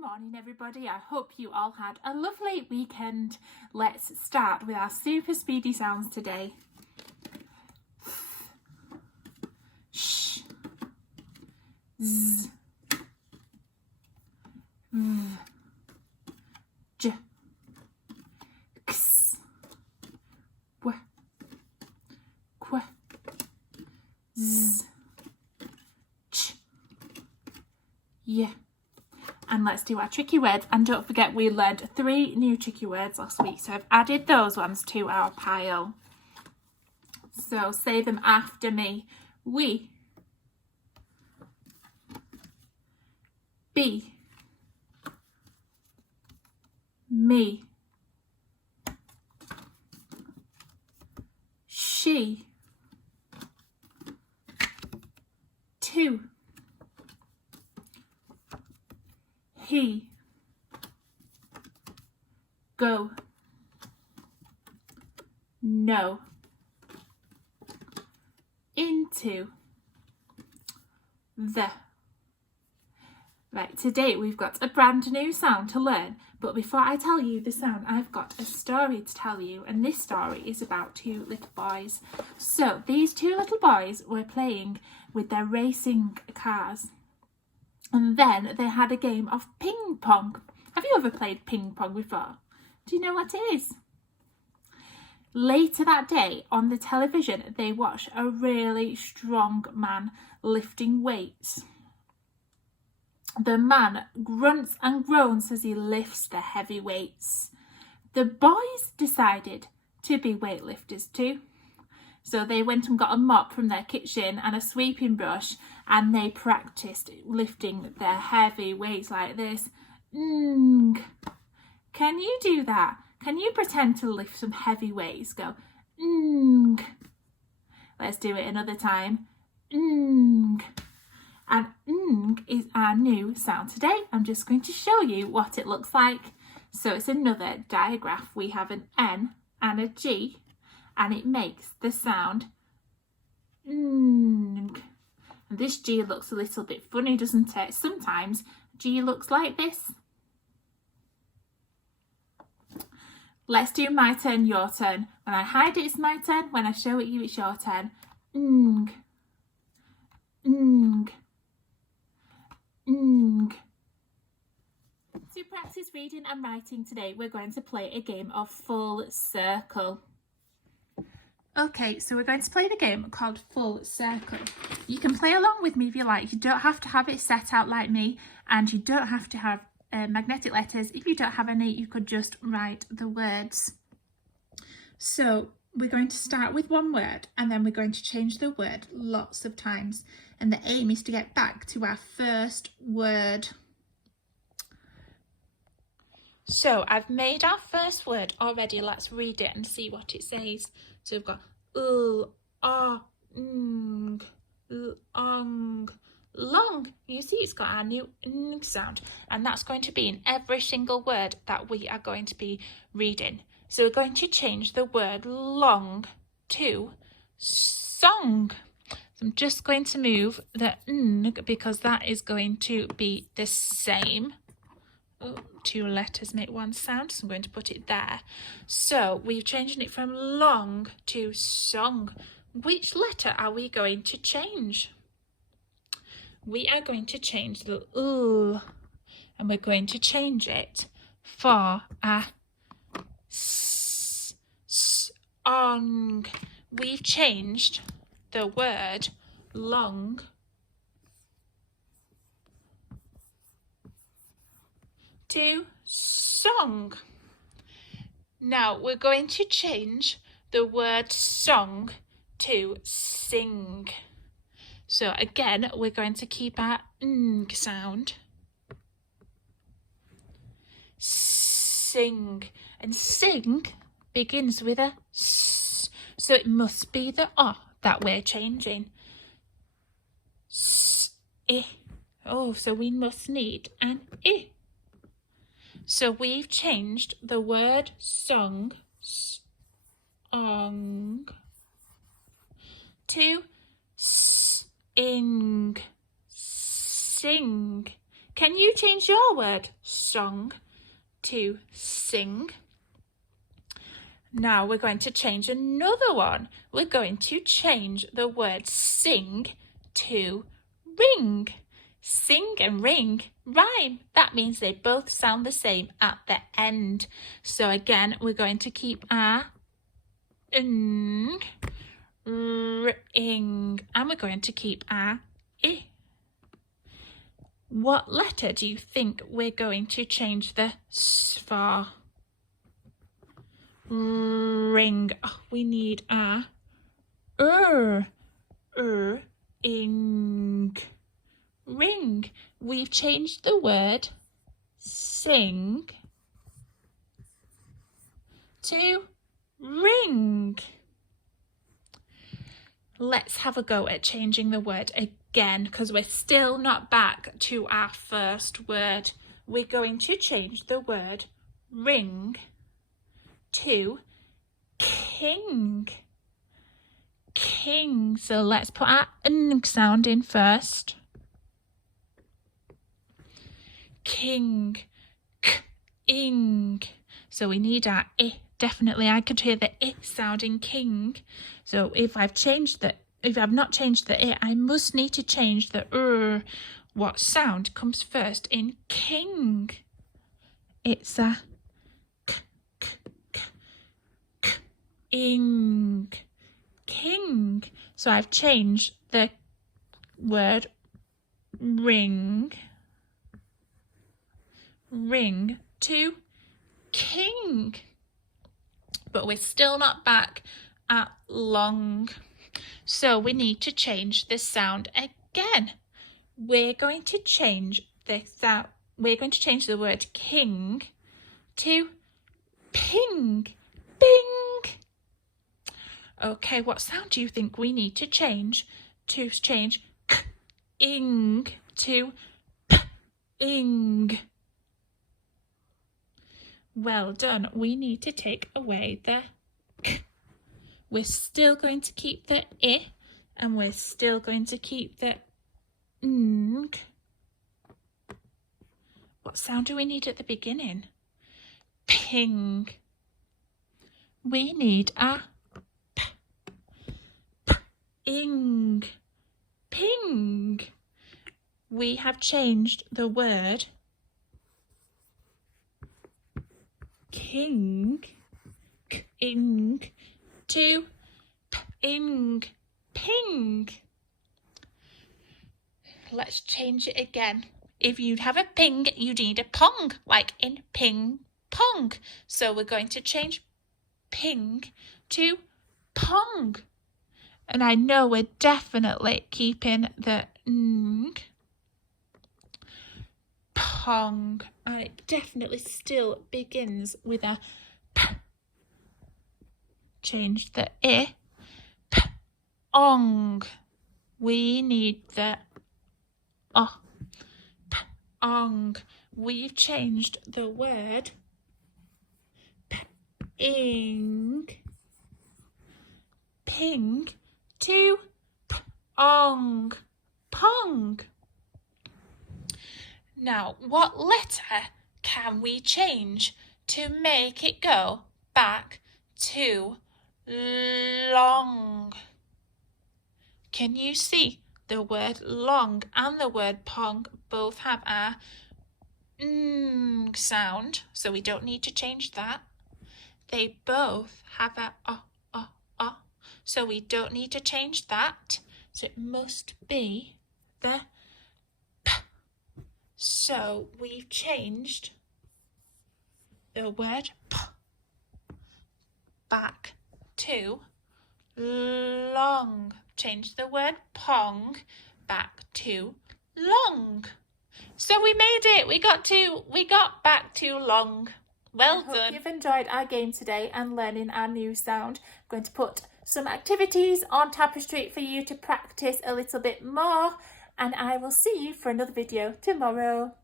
morning everybody, I hope you all had a lovely weekend. Let's start with our super speedy sounds today. Sh, z, v, j, x, w, qu, z, ch, y. And let's do our tricky words. And don't forget, we learned 3 new tricky words last week, so I've added those ones to our pile. So say them after me. We, be, me, she, two, he, go, no, into, the. Right, today we've got a brand new sound to learn, but before I tell you the sound, I've got a story to tell you, and this story is about 2 little boys. So these 2 little boys were playing with their racing cars. And then they had a game of ping pong. Have you ever played ping pong before? Do you know what it is? Later that day on the television, they watched a really strong man lifting weights. The man grunts and groans as he lifts the heavy weights. The boys decided to be weightlifters too. So they went and got a mop from their kitchen and a sweeping brush, and they practiced lifting their heavy weights like this. Can you do that? Can you pretend to lift some heavy weights? Go. Let's do it another time. And is our new sound today. I'm just going to show you what it looks like. So it's another digraph. We have an N and a G, and it makes the sound And this G looks a little bit funny, doesn't it? Sometimes G looks like this. Let's do my turn, your turn. When I hide it, it's my turn. When I show it you, it's your turn. To practice reading and writing today, we're going to play a game of full circle. Okay, so we're going to play the game called Full Circle. You can play along with me if you like. You don't have to have it set out like me, and you don't have to have magnetic letters. If you don't have any, you could just write the words. So we're going to start with one word, and then we're going to change the word lots of times. And the aim is to get back to our first word. So I've made our first word already. Let's read it and see what it says. So we've got long. You see, it's got our new ng sound, and that's going to be in every single word that we are going to be reading. So we're going to change the word long to song. So I'm just going to move the ng because that is going to be the same. Oh, 2 letters make one sound, so I'm going to put it there. So we've changed it from long to song. Which letter are we going to change? We are going to change the L, and we're going to change it for a song. We've changed the word long to song. Now we're going to change the word song to sing. So again, we're going to keep our ng sound. Sing. And sing begins with a s. So it must be the O that we're changing. S-I. Oh, so we must need an I. So we've changed the word song, song, to sing, sing. Can you change your word song to sing? Now we're going to change another one. We're going to change the word sing to ring. Sing and ring rhyme. That means they both sound the same at the end. So again, we're going to keep our ing, ring, and we're going to keep our I. What letter do you think we're going to change the s for? Ring. Oh, we need a ing, ring. We've changed the word sing to ring. Let's have a go at changing the word again, because we're still not back to our first word. We're going to change the word ring to king. King. So let's put our ng sound in first. King. K-ing. So we need our I. Definitely, I could hear the I sound in king. So if I've not changed the I, I must need to change the What sound comes first in king? It's a ing. King. So I've changed the word ring to king. But we're still not back at long. So we need to change the sound again. We're going to change the sound. We're going to change the word king to ping. Bing. Okay, what sound do you think we need to change k-ing to p-ing? Well done. We need to take away the k. We're still going to keep the I, and we're still going to keep the ng. What sound do we need at the beginning? Ping. We need a p. P-ing. Ping. We have changed the word king, king, to ping, ping. Let's change it again. If you have a ping, you need a pong, like in ping pong. So we're going to change ping to pong. And I know we're definitely keeping the ng. Pong. And it definitely still begins with a p. Change the I. P-ong. We need the o. P-ong. We've changed the word p-ing, ping to p-ong, pong. Now, what letter can we change to make it go back to long? Can you see the word long and the word pong both have a sound, so we don't need to change that. They both have a so we don't need to change that. So it must be the p. So we've changed the word p back to long. Change the word pong back to long. So we made it. We got back to long. Well done. I hope you've enjoyed our game today and learning our new sound. I'm going to put some activities on Tapestry for you to practice a little bit more, and I will see you for another video tomorrow.